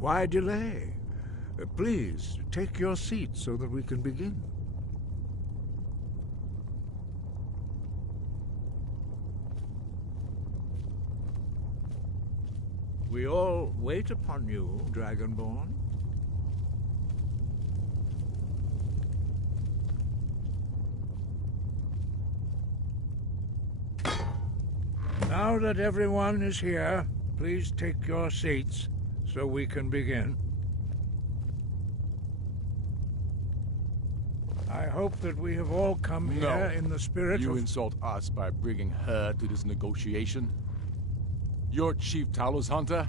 Why delay? Please, take your seat so that we can begin. We all wait upon you, Dragonborn. Now that everyone is here, please take your seats so we can begin. I hope that we have all come here in the spirit You of... insult us by bringing her to this negotiation? You're Chief Talos Hunter?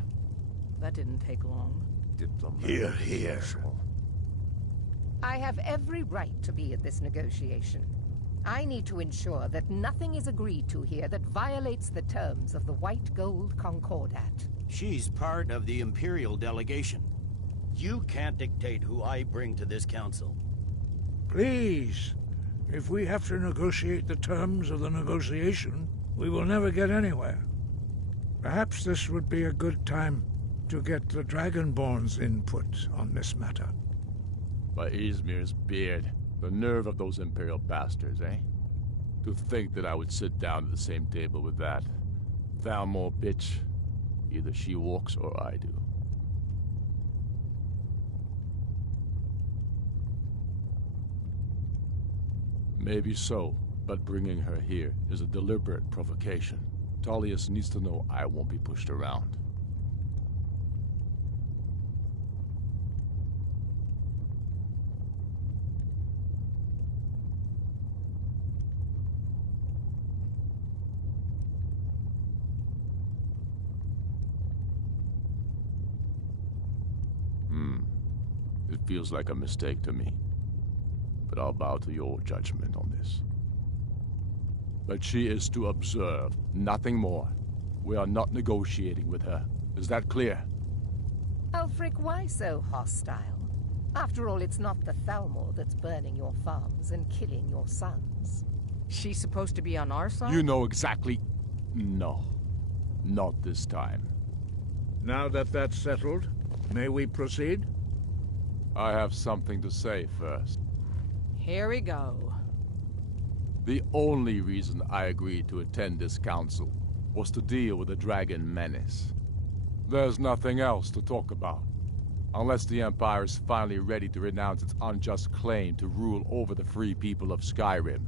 That didn't take long. Hear, hear. I have every right to be at this negotiation. I need to ensure that nothing is agreed to here that violates the terms of the White Gold Concordat. She's part of the Imperial delegation. You can't dictate who I bring to this council. Please, if we have to negotiate the terms of the negotiation, we will never get anywhere. Perhaps this would be a good time to get the Dragonborn's input on this matter. By Izmir's beard, the nerve of those Imperial bastards, eh? To think that I would sit down at the same table with that Thalmor bitch. Either she walks or I do. Maybe so, but bringing her here is a deliberate provocation. Tullius needs to know I won't be pushed around. It feels like a mistake to me, but I'll bow to your judgment on this. But she is to observe, nothing more. We are not negotiating with her. Is that clear? Ulfric, why so hostile? After all, it's not the Thalmor that's burning your farms and killing your sons. She's supposed to be on our side? You know exactly... No. Not this time. Now that that's settled, may we proceed? I have something to say first. Here we go. The only reason I agreed to attend this council was to deal with the dragon menace. There's nothing else to talk about. Unless the Empire is finally ready to renounce its unjust claim to rule over the free people of Skyrim.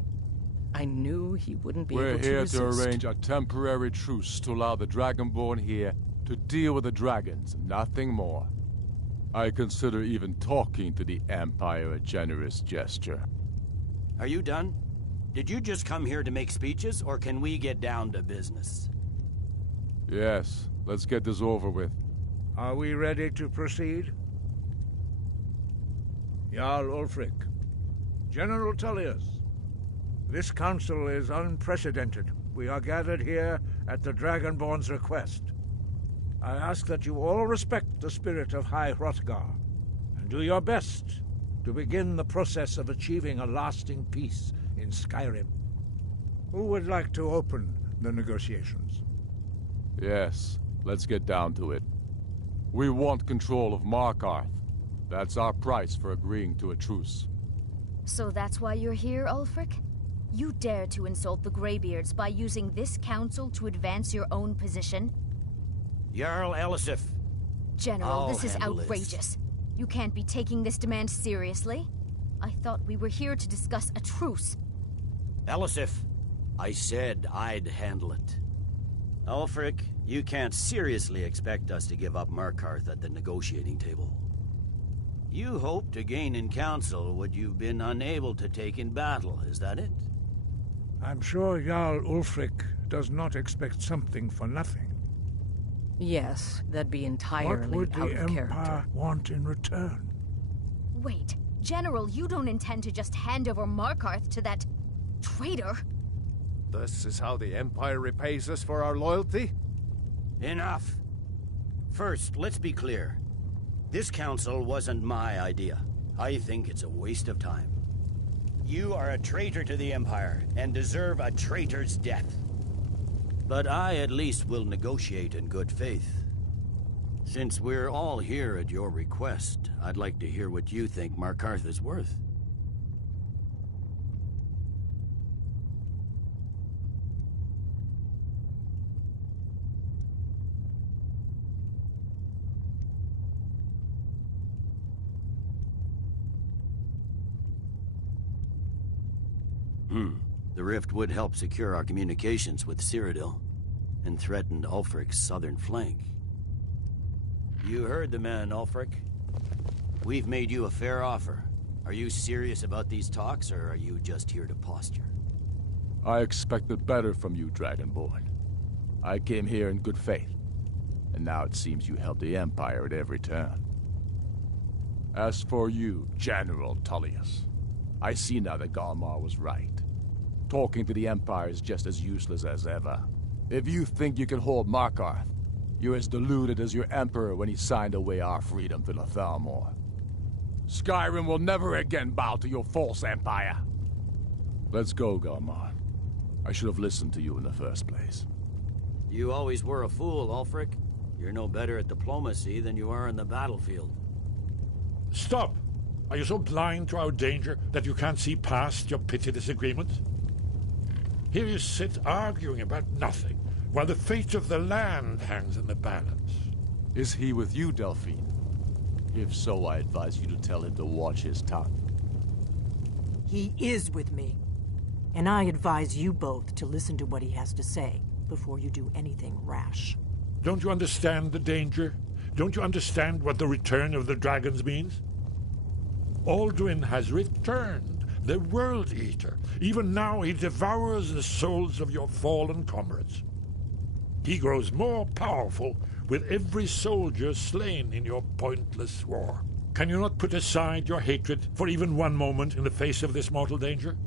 I knew he wouldn't be We're able to here resist. to arrange a temporary truce to allow the Dragonborn here to deal with the dragons, nothing more. I consider even talking to the Empire a generous gesture. Are you done? Did you just come here to make speeches, or can we get down to business? Yes, let's get this over with. Are we ready to proceed? Jarl Ulfric, General Tullius, this council is unprecedented. We are gathered here at the Dragonborn's request. I ask that you all respect the spirit of High Hrothgar, and do your best to begin the process of achieving a lasting peace in Skyrim. Who would like to open the negotiations? Yes, let's get down to it. We want control of Markarth. That's our price for agreeing to a truce. So that's why you're here, Ulfric? You dare to insult the Greybeards by using this council to advance your own position? Jarl Elisif. General, I'll this is handle this. outrageous. You can't be taking this demand seriously. I thought we were here to discuss a truce. Elisif, I said I'd handle it. Ulfric, you can't seriously expect us to give up Markarth at the negotiating table. You hope to gain in council what you've been unable to take in battle, is that it? I'm sure Jarl Ulfric does not expect something for nothing. Yes, that'd be What entirely would out the of Empire character. want in return? Wait, General, you don't intend to just hand over Markarth to that traitor? This is how the Empire repays us for our loyalty? Enough! First, let's be clear. This council wasn't my idea. I think it's a waste of time. You are a traitor to the Empire, and deserve a traitor's death. But I at least will negotiate in good faith. Since we're all here at your request, I'd like to hear what you think Markarth is worth. The rift would help secure our communications with Cyrodiil, and threatened Ulfric's southern flank. You heard the man, Ulfric. We've made you a fair offer. Are you serious about these talks, or are you just here to posture? I expected better from you, Dragonborn. I came here in good faith, and now it seems you help the Empire at every turn. As for you, General Tullius, I see now that Galmar was right. Talking to the Empire is just as useless as ever. If you think you can hold Markarth, you're as deluded as your Emperor when he signed away our freedom to the Thalmor. Skyrim will never again bow to your false empire. Let's go, Galmar. I should have listened to you in the first place. You always were a fool, Ulfric. You're no better at diplomacy than you are in the battlefield. Stop! Are you so blind to our danger that you can't see past your petty disagreements? Here you sit arguing about nothing, while the fate of the land hangs in the balance. Is he with you, Delphine? If so, I advise you to tell him to watch his tongue. He is with me. And I advise you both to listen to what he has to say before you do anything rash. Don't you understand the danger? Don't you understand what the return of the dragons means? Alduin has returned, the World Eater. Even now he devours the souls of your fallen comrades. He grows more powerful with every soldier slain in your pointless war. Can you not put aside your hatred for even one moment in the face of this mortal danger?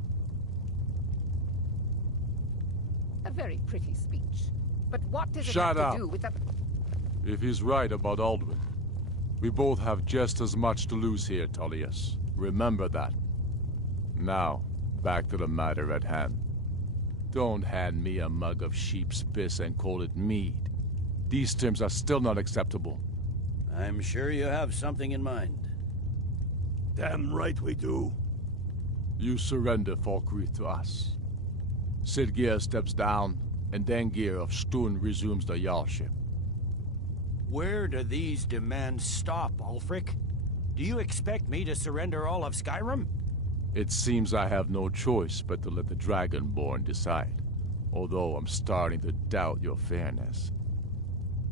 A very pretty speech. But what does it Shut have up. to do with the... If he's right about Alduin, we both have just as much to lose here, Tullius. Remember that. Now, back to the matter at hand. Don't hand me a mug of sheep's piss and call it mead. These terms are still not acceptable. I'm sure you have something in mind. Damn right we do. You surrender Falkreath to us. Sidgeir steps down, and Dengir of Stun resumes the Jarlship. Where do these demands stop, Ulfric? Do you expect me to surrender all of Skyrim? It seems I have no choice but to let the Dragonborn decide, although I'm starting to doubt your fairness.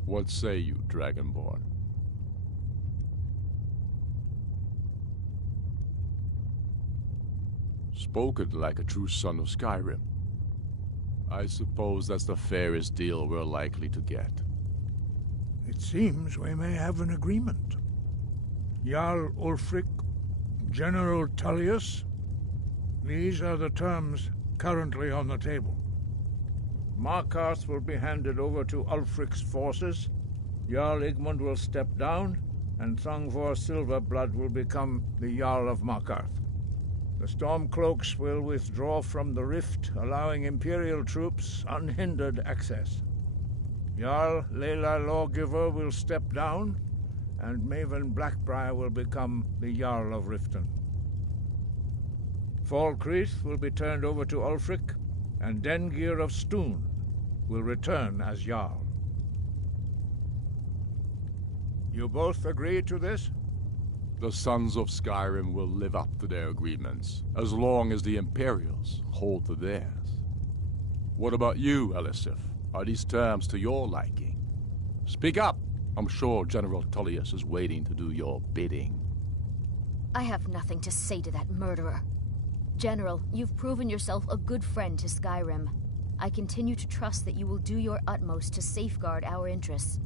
What say you, Dragonborn? Spoken like a true son of Skyrim. I suppose that's the fairest deal we're likely to get. It seems we may have an agreement. Jarl Ulfric, General Tullius, these are the terms currently on the table. Markarth will be handed over to Ulfric's forces, Jarl Igmund will step down, and Thongvor Silverblood will become the Jarl of Markarth. The Stormcloaks will withdraw from the rift, allowing Imperial troops unhindered access. Jarl Leila Lawgiver will step down, and Maven Blackbriar will become the Jarl of Riften. Falkreath will be turned over to Ulfric, and Dengir of Stun will return as Jarl. You both agree to this? The Sons of Skyrim will live up to their agreements, as long as the Imperials hold to theirs. What about you, Elisif? Are these terms to your liking? Speak up! I'm sure General Tullius is waiting to do your bidding. I have nothing to say to that murderer. General, you've proven yourself a good friend to Skyrim. I continue to trust that you will do your utmost to safeguard our interests.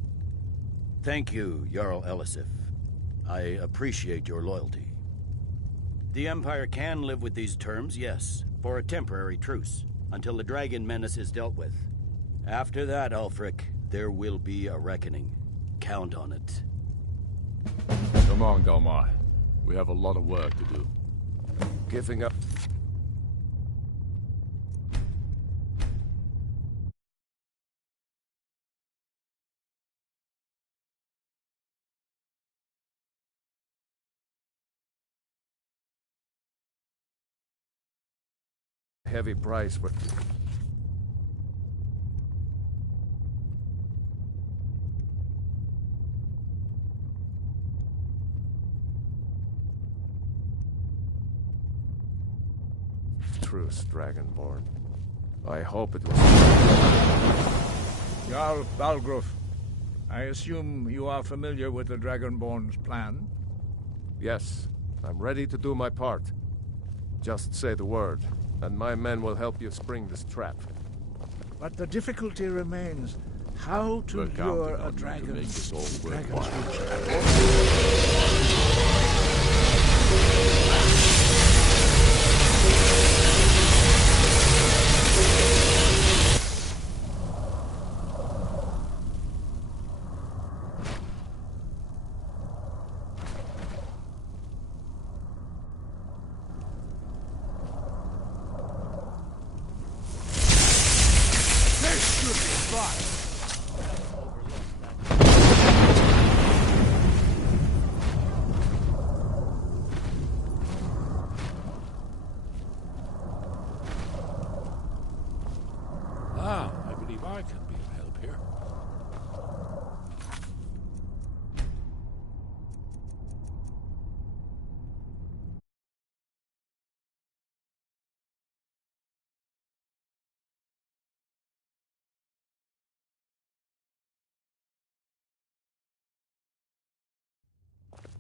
Thank you, Jarl Elisif. I appreciate your loyalty. The Empire can live with these terms, yes, for a temporary truce, until the dragon menace is dealt with. After that, Ulfric, there will be a reckoning. Count on it. Come on, Galmar. We have a lot of work to do. Giving up. heavy price for... Truce, Dragonborn. I hope it was... Jarl Balgruf, I assume you are familiar with the Dragonborn's plan? Yes, I'm ready to do my part. Just say the word, and my men will help you spring this trap. But the difficulty remains how to lure a dragon to Dragon's I believe I can be of help here.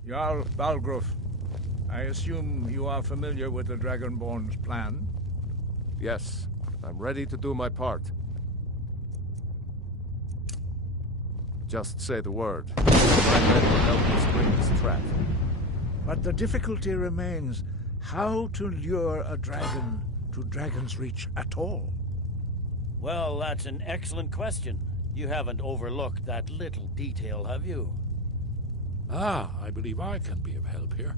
Jarl Balgruf, I assume you are familiar with the Dragonborn's plan? Yes, I'm ready to do my part. Just say the word. My men will help you spring this trap. But the difficulty remains how to lure a dragon to Dragon's Reach at all. Well, that's an excellent question. You haven't overlooked that little detail, have you? I believe I can be of help here.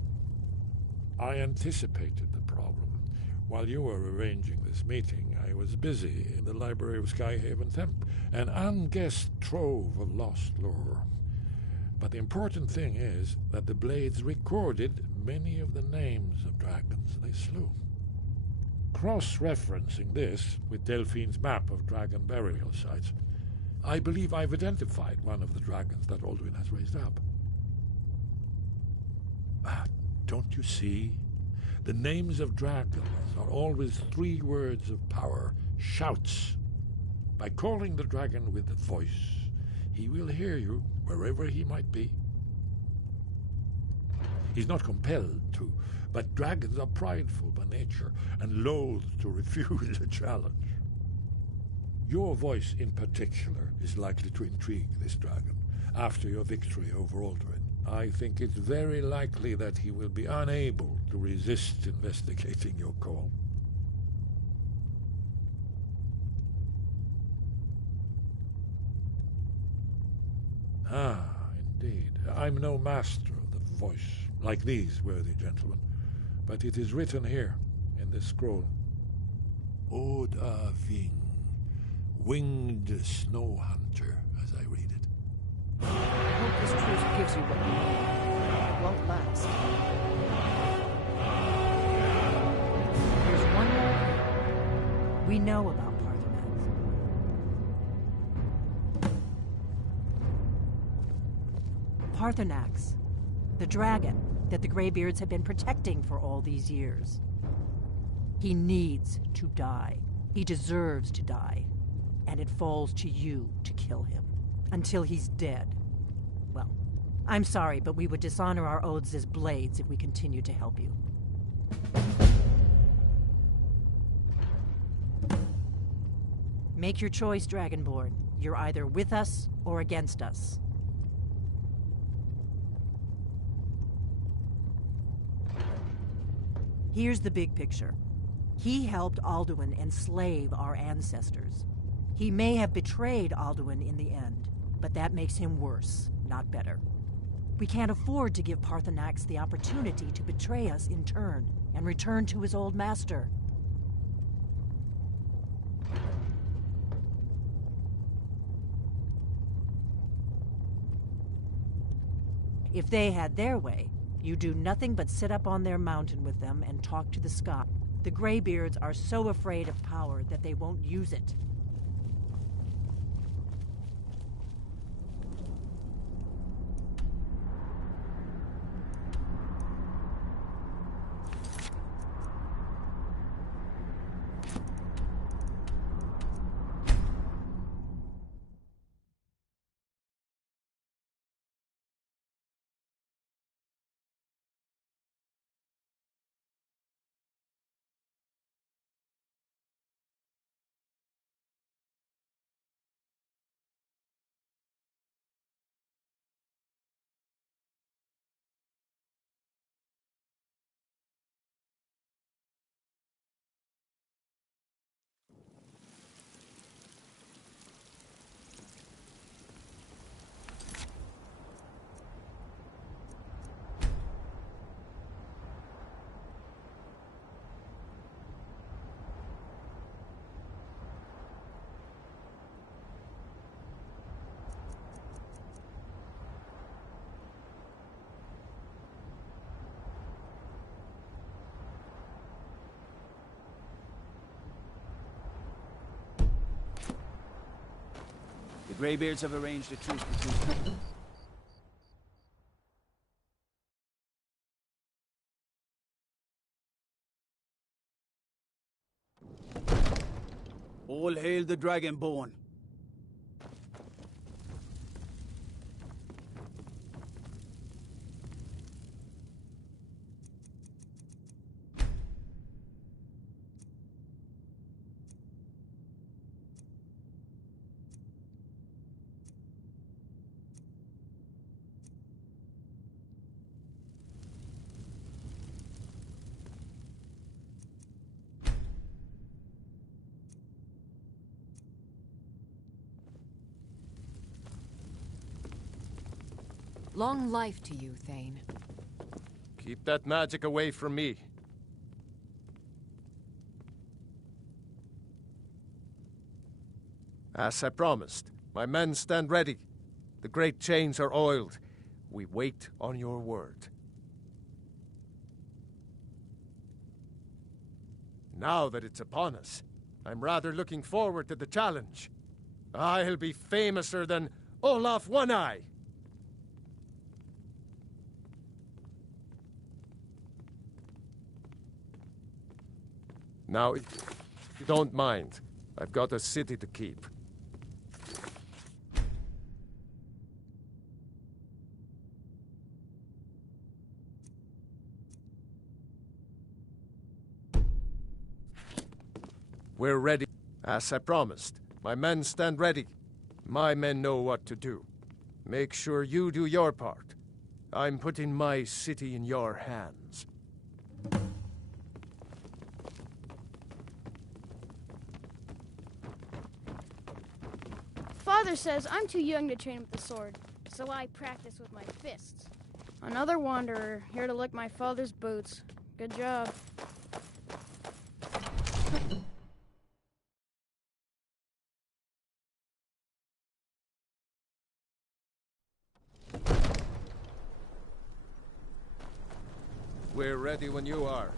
I anticipated the problem. While you were arranging this meeting, I was busy in the library of Skyhaven Temple, an unguessed trove of lost lore. But the important thing is that the Blades recorded many of the names of dragons they slew. Cross-referencing this with Delphine's map of dragon burial sites, I believe I've identified one of the dragons that Alduin has raised up. Don't you see? The names of dragons are always 3 words of power, shouts. By calling the dragon with a voice, he will hear you wherever he might be. He's not compelled to, but dragons are prideful by nature and loath to refuse a challenge. Your voice in particular is likely to intrigue this dragon after your victory over Alduin. I think it's very likely that he will be unable to resist investigating your call. Indeed. I'm no master of the voice, like these worthy gentlemen, but it is written here in this scroll. Oda Ving, winged snow hunter, as I read it. I hope this truce gives you what you need. It won't last. There's one more. We know about Parthenax. Parthenax, the dragon that the Greybeards have been protecting for all these years. He needs to die. He deserves to die. And it falls to you to kill him. Until he's dead. Well, I'm sorry, but we would dishonor our oaths as Blades if we continue to help you. Make your choice, Dragonborn. You're either with us or against us. Here's the big picture. He helped Alduin enslave our ancestors. He may have betrayed Alduin in the end, but that makes him worse, not better. We can't afford to give Parthenax the opportunity to betray us in turn and return to his old master. If they had their way, you do nothing but sit up on their mountain with them and talk to the sky. The Greybeards are so afraid of power that they won't use it. The Greybeards have arranged a truce between... All hail the Dragonborn. Long life to you, Thane. Keep that magic away from me. As I promised, my men stand ready. The great chains are oiled. We wait on your word. Now that it's upon us, I'm rather looking forward to the challenge. I'll be famouser than Olaf One-Eye. Now, if you don't mind, I've got a city to keep. We're ready. As I promised, my men stand ready. My men know what to do. Make sure you do your part. I'm putting my city in your hands. Father says I'm too young to train with the sword, so I practice with my fists. Another wanderer, here to lick my father's boots. Good job. We're ready when you are.